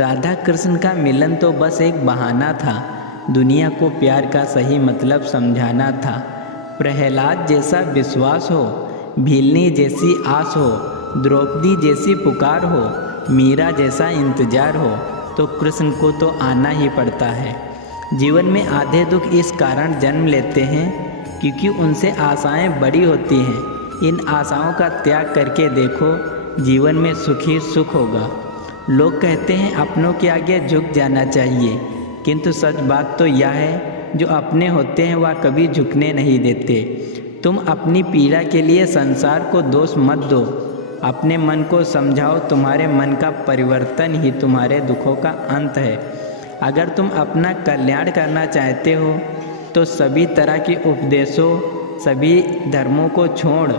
राधा कृष्ण का मिलन तो बस एक बहाना था, दुनिया को प्यार का सही मतलब समझाना था। प्रहलाद जैसा विश्वास हो, भीलनी जैसी आस हो, द्रौपदी जैसी पुकार हो, मीरा जैसा इंतजार हो, तो कृष्ण को तो आना ही पड़ता है। जीवन में आधे दुख इस कारण जन्म लेते हैं क्योंकि उनसे आशाएं बड़ी होती हैं। इन आशाओं का त्याग करके देखो, जीवन में सुख ही सुख होगा। लोग कहते हैं अपनों के आगे झुक जाना चाहिए, किंतु सच बात तो यह है जो अपने होते हैं वह कभी झुकने नहीं देते। तुम अपनी पीड़ा के लिए संसार को दोष मत दो, अपने मन को समझाओ, तुम्हारे मन का परिवर्तन ही तुम्हारे दुखों का अंत है। अगर तुम अपना कल्याण करना चाहते हो तो सभी तरह के उपदेशों, सभी धर्मों को छोड़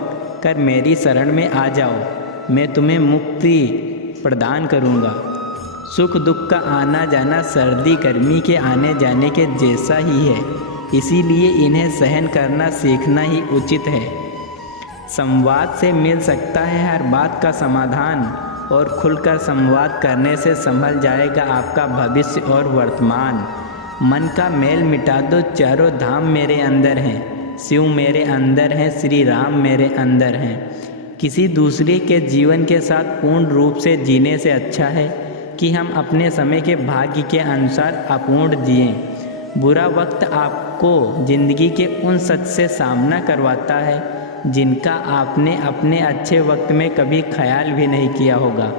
कर मेरी शरण में आ जाओ। मैं तुम्हें मुक्ति प्रदान करूँगा। सुख दुख का आना जाना सर्दी गर्मी के आने जाने के जैसा ही है, इसीलिए इन्हें सहन करना सीखना ही उचित है। संवाद से मिल सकता है हर बात का समाधान, और खुलकर संवाद करने से संभल जाएगा आपका भविष्य और वर्तमान। मन का मेल मिटा दो, चारों धाम मेरे अंदर हैं, शिव मेरे अंदर हैं, श्री राम मेरे अंदर हैं। किसी दूसरे के जीवन के साथ पूर्ण रूप से जीने से अच्छा है कि हम अपने समय के भाग्य के अनुसार अपूर्ण जिएं। बुरा वक्त आपको ज़िंदगी के उन सच से सामना करवाता है जिनका आपने अपने अच्छे वक्त में कभी ख्याल भी नहीं किया होगा।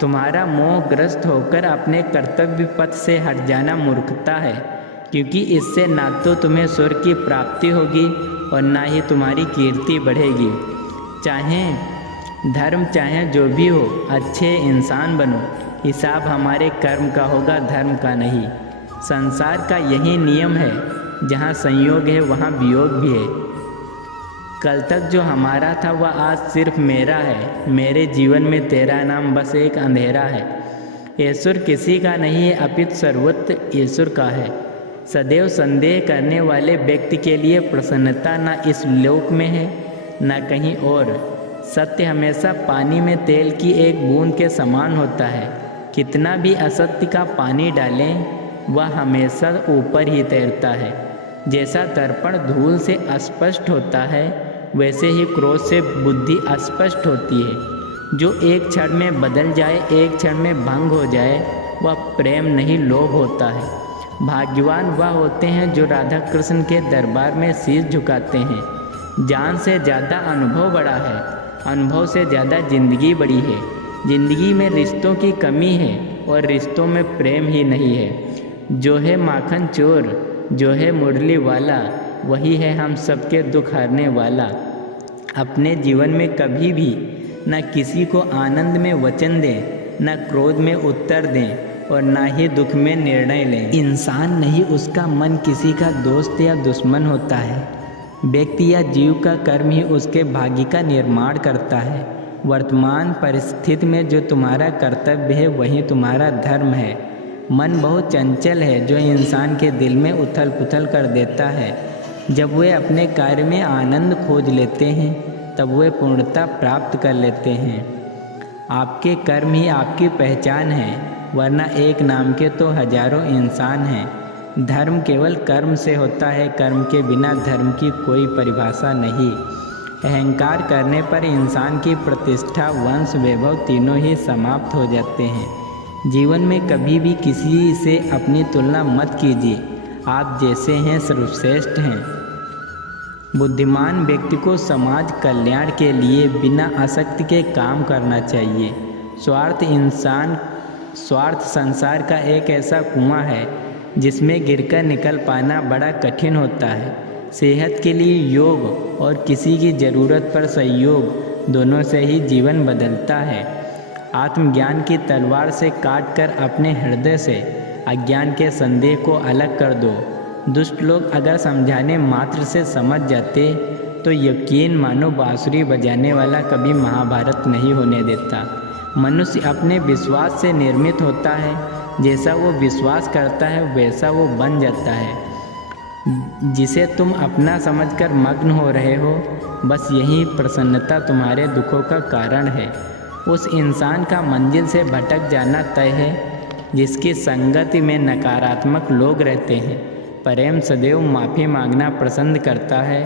तुम्हारा मोहग्रस्त होकर अपने कर्तव्य पथ से हट जाना मूर्खता है, क्योंकि इससे ना तो तुम्हें स्वर्ग की प्राप्ति होगी और ना ही तुम्हारी कीर्ति बढ़ेगी। चाहे धर्म चाहे जो भी हो, अच्छे इंसान बनो। हिसाब हमारे कर्म का होगा, धर्म का नहीं। संसार का यही नियम है, जहाँ संयोग है वहाँ वियोग भी है। कल तक जो हमारा था वह आज सिर्फ मेरा है। मेरे जीवन में तेरा नाम बस एक अंधेरा है। ईश्वर किसी का नहीं है, अपितु सर्वत्र ईश्वर का है। सदैव संदेह करने वाले व्यक्ति के लिए प्रसन्नता न इस लोक में है न कहीं और। सत्य हमेशा पानी में तेल की एक बूंद के समान होता है। कितना भी असत्य का पानी डालें, वह हमेशा ऊपर ही तैरता है। जैसा दर्पण धूल से अस्पष्ट होता है, वैसे ही क्रोध से बुद्धि अस्पष्ट होती है। जो एक क्षण में बदल जाए, एक क्षण में भंग हो जाए, वह प्रेम नहीं लोभ होता है। भाग्यवान वह होते हैं जो राधा कृष्ण के दरबार में शीश झुकाते हैं। जान से ज़्यादा अनुभव बड़ा है, अनुभव से ज़्यादा जिंदगी बड़ी है। जिंदगी में रिश्तों की कमी है और रिश्तों में प्रेम ही नहीं है। जो है माखन चोर, जो है मुरली वाला, वही है हम सबके दुख हरने वाला। अपने जीवन में कभी भी न किसी को आनंद में वचन दें, न क्रोध में उत्तर दें और न ही दुख में निर्णय लें। इंसान नहीं, उसका मन किसी का दोस्त या दुश्मन होता है। व्यक्ति या जीव का कर्म ही उसके भाग्य का निर्माण करता है। वर्तमान परिस्थिति में जो तुम्हारा कर्तव्य है वही तुम्हारा धर्म है। मन बहुत चंचल है, जो इंसान के दिल में उथल पुथल कर देता है। जब वे अपने कार्य में आनंद खोज लेते हैं तब वे पूर्णता प्राप्त कर लेते हैं। आपके कर्म ही आपकी पहचान है, वरना एक नाम के तो हजारों इंसान हैं। धर्म केवल कर्म से होता है, कर्म के बिना धर्म की कोई परिभाषा नहीं। अहंकार करने पर इंसान की प्रतिष्ठा, वंश, वैभव तीनों ही समाप्त हो जाते हैं। जीवन में कभी भी किसी से अपनी तुलना मत कीजिए। आप जैसे हैं सर्वश्रेष्ठ हैं। बुद्धिमान व्यक्ति को समाज कल्याण के लिए बिना आसक्ति के काम करना चाहिए। स्वार्थ संसार का एक ऐसा कुआं है जिसमें गिरकर निकल पाना बड़ा कठिन होता है। सेहत के लिए योग और किसी की ज़रूरत पर सहयोग, दोनों से ही जीवन बदलता है। आत्मज्ञान की तलवार से काटकर अपने हृदय से अज्ञान के संदेह को अलग कर दो। दुष्ट लोग अगर समझाने मात्र से समझ जाते तो यकीन मानो बांसुरी बजाने वाला कभी महाभारत नहीं होने देता। मनुष्य अपने विश्वास से निर्मित होता है। जैसा वो विश्वास करता है वैसा वो बन जाता है। जिसे तुम अपना समझकर मग्न हो रहे हो, बस यही प्रसन्नता तुम्हारे दुखों का कारण है। उस इंसान का मंजिल से भटक जाना तय है जिसकी संगति में नकारात्मक लोग रहते हैं। प्रेम सदैव माफ़ी मांगना पसंद करता है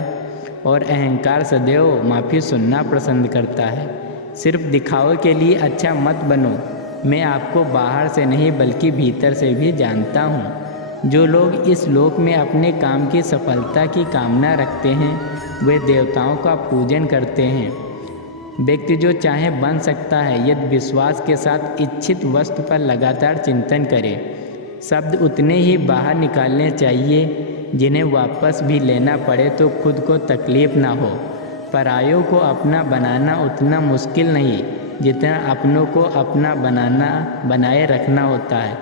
और अहंकार सदैव माफ़ी सुनना पसंद करता है। सिर्फ दिखावे के लिए अच्छा मत बनो। मैं आपको बाहर से नहीं बल्कि भीतर से भी जानता हूँ। जो लोग इस लोक में अपने काम की सफलता की कामना रखते हैं वे देवताओं का पूजन करते हैं। व्यक्ति जो चाहे बन सकता है यदि विश्वास के साथ इच्छित वस्तु पर लगातार चिंतन करे। शब्द उतने ही बाहर निकालने चाहिए जिन्हें वापस भी लेना पड़े तो खुद को तकलीफ ना हो। परायों को अपना बनाना उतना मुश्किल नहीं जितना अपनों को अपना बनाए रखना होता है।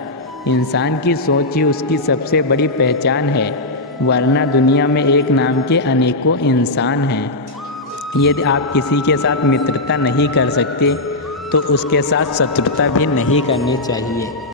इंसान की सोच ही उसकी सबसे बड़ी पहचान है, वरना दुनिया में एक नाम के अनेकों इंसान हैं। यदि आप किसी के साथ मित्रता नहीं कर सकते तो उसके साथ शत्रुता भी नहीं करनी चाहिए।